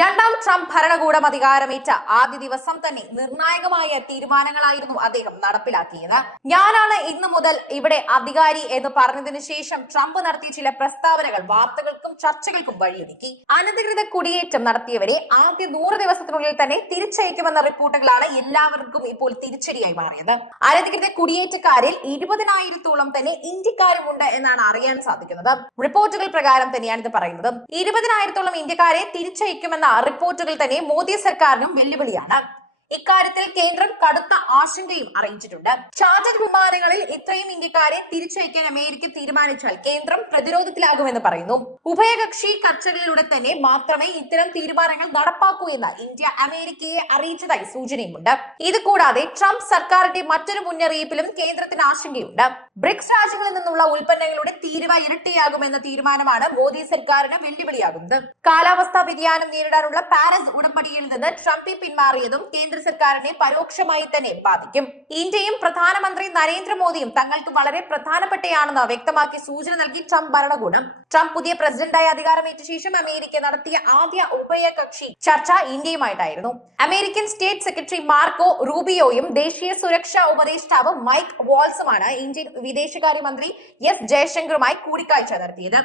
രണ്ടാം ട്രംപ് ഭരണകൂടം അധികാരമേറ്റ ആദ്യ ദിവസം തന്നെ നിർണായകമായ തീരുമാനങ്ങളായിരുന്നു അദ്ദേഹം നടപ്പിലാക്കിയത്. ഞാനാണ് ഇന്നു മുതൽ ഇവിടെ അധികാരി എന്ന് പറഞ്ഞതിനു ശേഷം ട്രംപ് നടത്തിയ ചില പ്രസ്താവനകൾ വാർത്തകൾക്കും ചർച്ചകൾക്കും വഴിയൊരുക്കി. അനധികൃത കുടിയേറ്റം നടത്തിയവരെ ആദ്യ 100 ദിവസത്തിനുള്ളിൽ തന്നെ തിരിച്ചയക്കുമെന്ന റിപ്പോർട്ടുകളാണ് എല്ലാവർക്കും ഇപ്പോൾ തിരിച്ചടിയായി മാറിയത്. അനധികൃത കുടിയേറ്റക്കാരിൽ 20,000-ഓളം തന്നെ ഇന്ത്യക്കാരുമുണ്ട് എന്നാണ് അറിയാൻ സാധിക്കുന്നത്. റിപ്പോർട്ടുകൾ പ്രകാരം തന്നെയാണ് ഇത് പറയുന്നത്. 20,000-ഓളം ഇന്ത്യക്കാരെ തിരിച്ചയക്കുമെന്ന റിപ്പോർട്ടുകൾ തന്നെ മോദി സർക്കാരിനും വെല്ലുവിളിയാണ്. ഇക്കാര്യത്തിൽ കേന്ദ്രം കടുത്ത ആശങ്കയും അറിയിച്ചിട്ടുണ്ട്. ചാർട്ടർ വിമാനങ്ങളിൽ ഇത്രയും ഇന്ത്യക്കാരെ തിരിച്ചയക്കാൻ അമേരിക്ക തീരുമാനിച്ചാൽ കേന്ദ്രം പ്രതിരോധത്തിലാകുമെന്ന് പറയുന്നു. ഉഭയകക്ഷി ചർച്ചകളിലൂടെ തന്നെ മാത്രമേ ഇത്തരം തീരുമാനങ്ങൾ നടപ്പാക്കൂ എന്ന് ഇന്ത്യ അമേരിക്കയെ അറിയിച്ചതായി സൂചനയുമുണ്ട്. ഇത് കൂടാതെ ട്രംപ് സർക്കാരിന്റെ മറ്റൊരു മുന്നറിയിപ്പിലും കേന്ദ്രത്തിന് ആശങ്കയുണ്ട്. ബ്രിക്സ് രാജ്യങ്ങളിൽ നിന്നുള്ള ഉൽപ്പന്നങ്ങളുടെ തീരുവ ഇരട്ടിയാകുമെന്ന തീരുമാനമാണ് മോദി സർക്കാരിന് വെല്ലുവിളിയാകുന്നത്. കാലാവസ്ഥാ വ്യതിയാനം നേരിടാനുള്ള പാരീസ് ഉടമ്പടിയിൽ നിന്ന് ട്രംപ് പിന്മാറിയതും കേന്ദ്ര സർക്കാരിനെ പരോക്ഷമായി തന്നെ ബാധിക്കും. ഇന്ത്യയും പ്രധാനമന്ത്രി നരേന്ദ്രമോദിയും തങ്ങൾക്ക് വളരെ പ്രധാനപ്പെട്ടയാണെന്ന് വ്യക്തമാക്കി സൂചന നൽകി ട്രംപ് ഭരണകൂടം. ട്രംപ് പുതിയ പ്രസിഡന്റായി അധികാരമേറ്റ ശേഷം അമേരിക്ക നടത്തിയ ആദ്യ ഉഭയകക്ഷി ചർച്ച ഇന്ത്യയുമായിട്ടായിരുന്നു. അമേരിക്കൻ സ്റ്റേറ്റ് സെക്രട്ടറി മാർക്കോ റൂബിയോയും ദേശീയ സുരക്ഷാ ഉപദേഷ്ടാവ് മൈക്ക് വാൾസുമാണ് ഇന്ത്യൻ വിദേശകാര്യമന്ത്രി എസ് ജയശങ്കറുമായി കൂടിക്കാഴ്ച നടത്തിയത്.